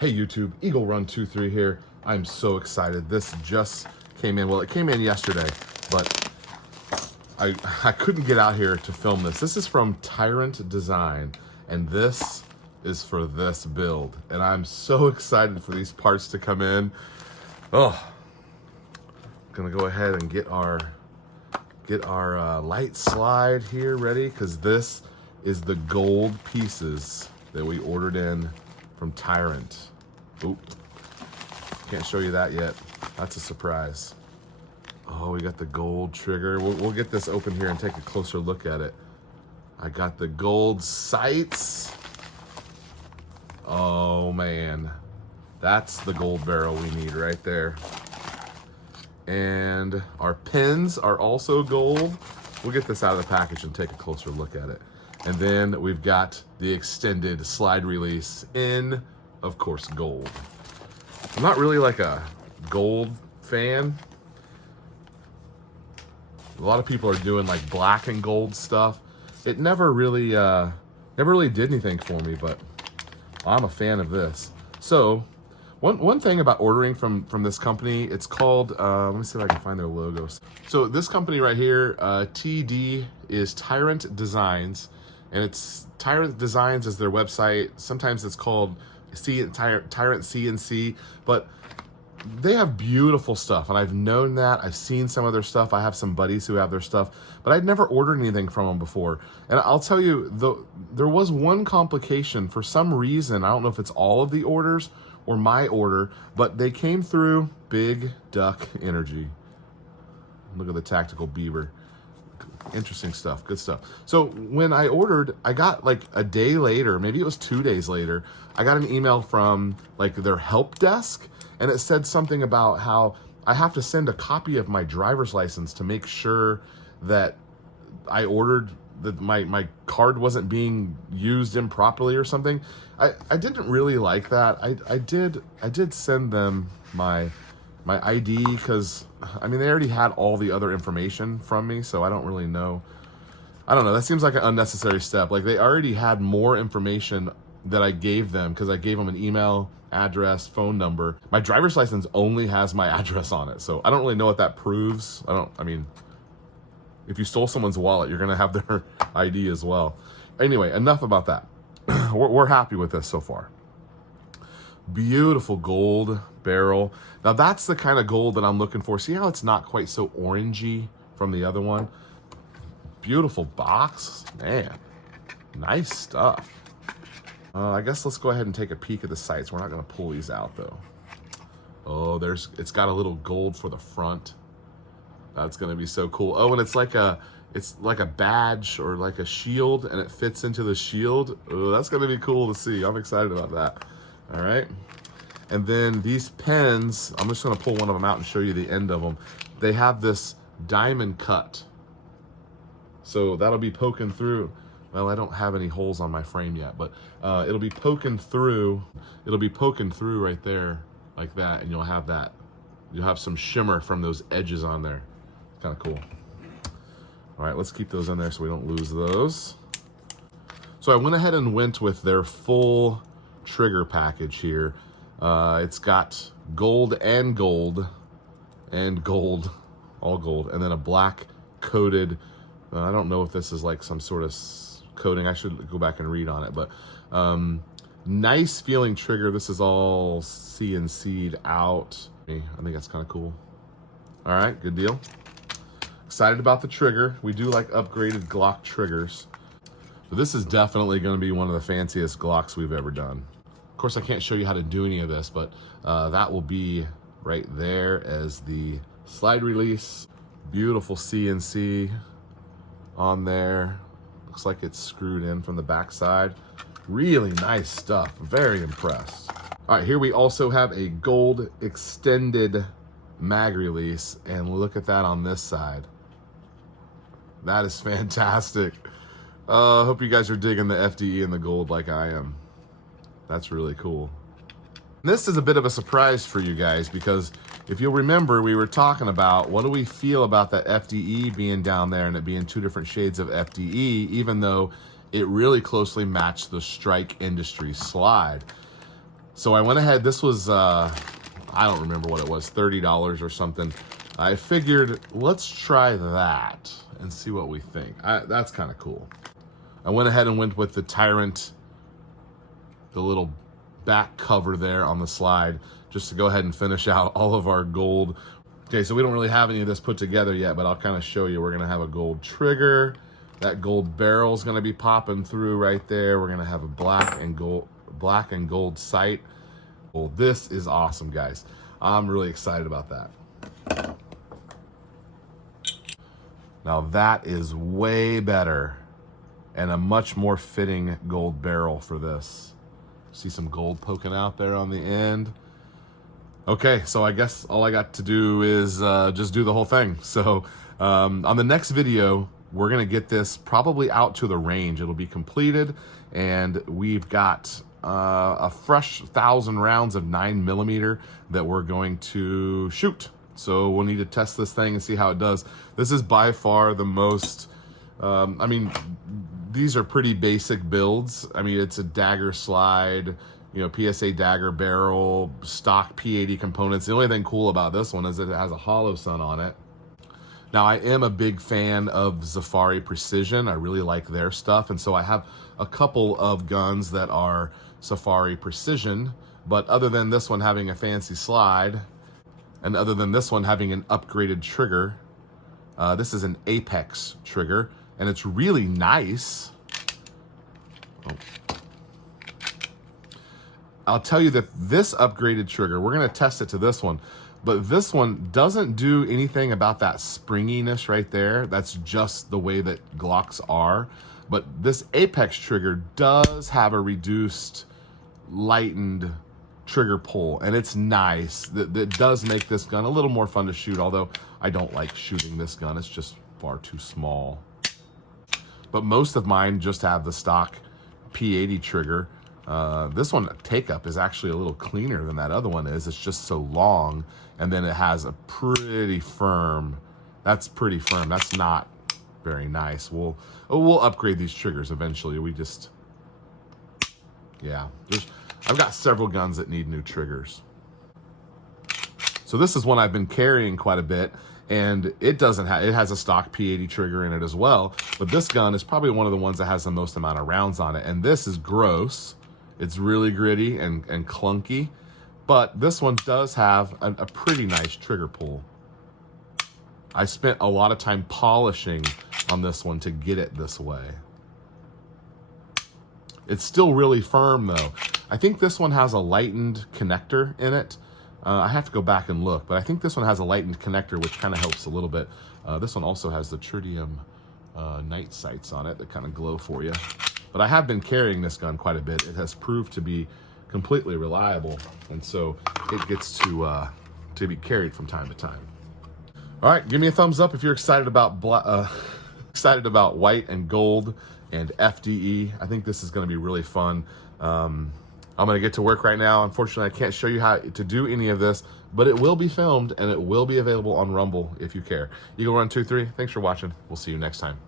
Hey YouTube, Eagle Run 23 here. I'm so excited. This just came in. Well, it came in yesterday, but I couldn't get out here to film this. This is from Tyrant Design, and this is for this build. And I'm so excited for these parts to come in. Oh, gonna go ahead and get our light slide here ready, because this is the gold pieces that we ordered in from Tyrant. Oop, can't show you that yet. That's a surprise. Oh, we got the gold trigger. We'll get this open here and take a closer look at it. I got the gold sights. Oh man, that's the gold barrel we need right there. And our pins are also gold. We'll get this out of the package and take a closer look at it. And then we've got the extended slide release in, of course, gold. I'm not really like a gold fan. A lot of people are doing like black and gold stuff. It never really did anything for me, but I'm a fan of this. So one thing about ordering from this company, it's called, let me see if I can find their logos. So this company right here, TD, is Tyrant Designs. And it's Tyrant Designs is their website. Sometimes it's called Tyrant CNC, but they have beautiful stuff. And I've known that. I've seen some of their stuff. I have some buddies who have their stuff, but I'd never ordered anything from them before. And I'll tell you, there was one complication. For some reason, I don't know if it's all of the orders or my order, but they came through Big Duck Energy. Look at the tactical beaver. Interesting stuff, good stuff. So when I ordered, I got like a day later, maybe it was 2 days later, I got an email from like their help desk, and it said something about how I have to send a copy of my driver's license to make sure that I ordered, that my card wasn't being used improperly or something. I didn't really like that. I did send them my ID, because I mean, they already had all the other information from me, so I don't really know. I don't know, that seems like an unnecessary step. Like, they already had more information that I gave them, because I gave them an email, address, phone number. My driver's license only has my address on it, so I don't really know what that proves. I mean, if you stole someone's wallet, you're gonna have their ID as well. Anyway, enough about that. We're happy with this so far. Beautiful gold barrel. Now that's the kind of gold that I'm looking for. See how it's not quite so orangey from the other one? Beautiful box, man. Nice stuff. I guess let's go ahead and take a peek at the sights. We're not gonna pull these out though. Oh, it's got a little gold for the front. That's gonna be so cool. Oh, and it's like a badge or like a shield, and it fits into the shield. Oh, that's gonna be cool to see. I'm excited about that. All right, and then these pens, I'm just gonna pull one of them out and show you the end of them. They have this diamond cut, so that'll be poking through. Well, I don't have any holes on my frame yet, but it'll be poking through. It'll be poking through right there like that, and you'll have some shimmer from those edges on there. Kind of cool. All right, let's keep those in there so we don't lose those. So I went ahead and went with their full trigger package here. It's got gold and gold and gold, all gold, and then a black coated, I don't know if this is like some sort of coating. I should go back and read on it, but nice feeling trigger. This is all CNC'd out. I think that's kind of cool. All right, good deal. Excited about the trigger. We do like upgraded Glock triggers. So this is definitely going to be one of the fanciest Glocks we've ever done. Of course, I can't show you how to do any of this, but that will be right there as the slide release. Beautiful CNC on there. Looks like it's screwed in from the back side. Really nice stuff. Very impressed. All right, here we also have a gold extended mag release, and look at that on this side. That is fantastic. Hope you guys are digging the FDE and the gold like I am. That's really cool. This is a bit of a surprise for you guys, because if you'll remember, we were talking about what do we feel about that FDE being down there and it being two different shades of FDE, even though it really closely matched the Strike Industries slide. So I went ahead, this was, I don't remember what it was, $30 or something. I figured, let's try that and see what we think. That's kind of cool. I went ahead and went with the Tyrant, the little back cover there on the slide, just to go ahead and finish out all of our gold. Okay, so we don't really have any of this put together yet, but I'll kind of show you. We're gonna have a gold trigger. That gold barrel is gonna be popping through right there. We're gonna have a black and gold sight. Well, this is awesome, guys. I'm really excited about that. Now that is way better and a much more fitting gold barrel for this. See some gold poking out there on the end. Okay, so I guess all I got to do is just do the whole thing. So on the next video, we're gonna get this probably out to the range. It'll be completed, and we've got a fresh 1,000 rounds of 9mm that we're going to shoot. So we'll need to test this thing and see how it does. This is by far the most, I mean, these are pretty basic builds. I mean, it's a dagger slide, you know, PSA dagger barrel, stock P80 components. The only thing cool about this one is that it has a hollow sun on it. Now, I am a big fan of Safari Precision. I really like their stuff. And so I have a couple of guns that are Safari Precision, but other than this one having a fancy slide, and other than this one having an upgraded trigger, this is an Apex trigger, and it's really nice. Oh. I'll tell you that this upgraded trigger, we're gonna test it to this one, but this one doesn't do anything about that springiness right there. That's just the way that Glocks are. But this Apex trigger does have a reduced, lightened trigger pull, and it's nice. That does make this gun a little more fun to shoot, although I don't like shooting this gun. It's just far too small. But most of mine just have the stock P80 trigger. This one, take up, is actually a little cleaner than that other one is. It's just so long, and then it has a pretty firm, that's pretty firm. That's not very nice. We'll upgrade these triggers eventually. We just, yeah, I've got several guns that need new triggers. So this is one I've been carrying quite a bit, and it has a stock P80 trigger in it as well, but this gun is probably one of the ones that has the most amount of rounds on it, and this is gross. It's really gritty and clunky, but this one does have a pretty nice trigger pull. I spent a lot of time polishing on this one to get it this way. It's still really firm though. I think this one has a lightened connector in it. I have to go back and look, but I think this one has a lightened connector, which kind of helps a little bit. This one also has the tritium night sights on it that kind of glow for you. But I have been carrying this gun quite a bit. It has proved to be completely reliable, and so it gets to be carried from time to time. All right, give me a thumbs up if you're excited about white and gold and FDE. I think this is going to be really fun. I'm going to get to work right now. Unfortunately, I can't show you how to do any of this, but it will be filmed and it will be available on Rumble if you care. Eagle Run 23, thanks for watching. We'll see you next time.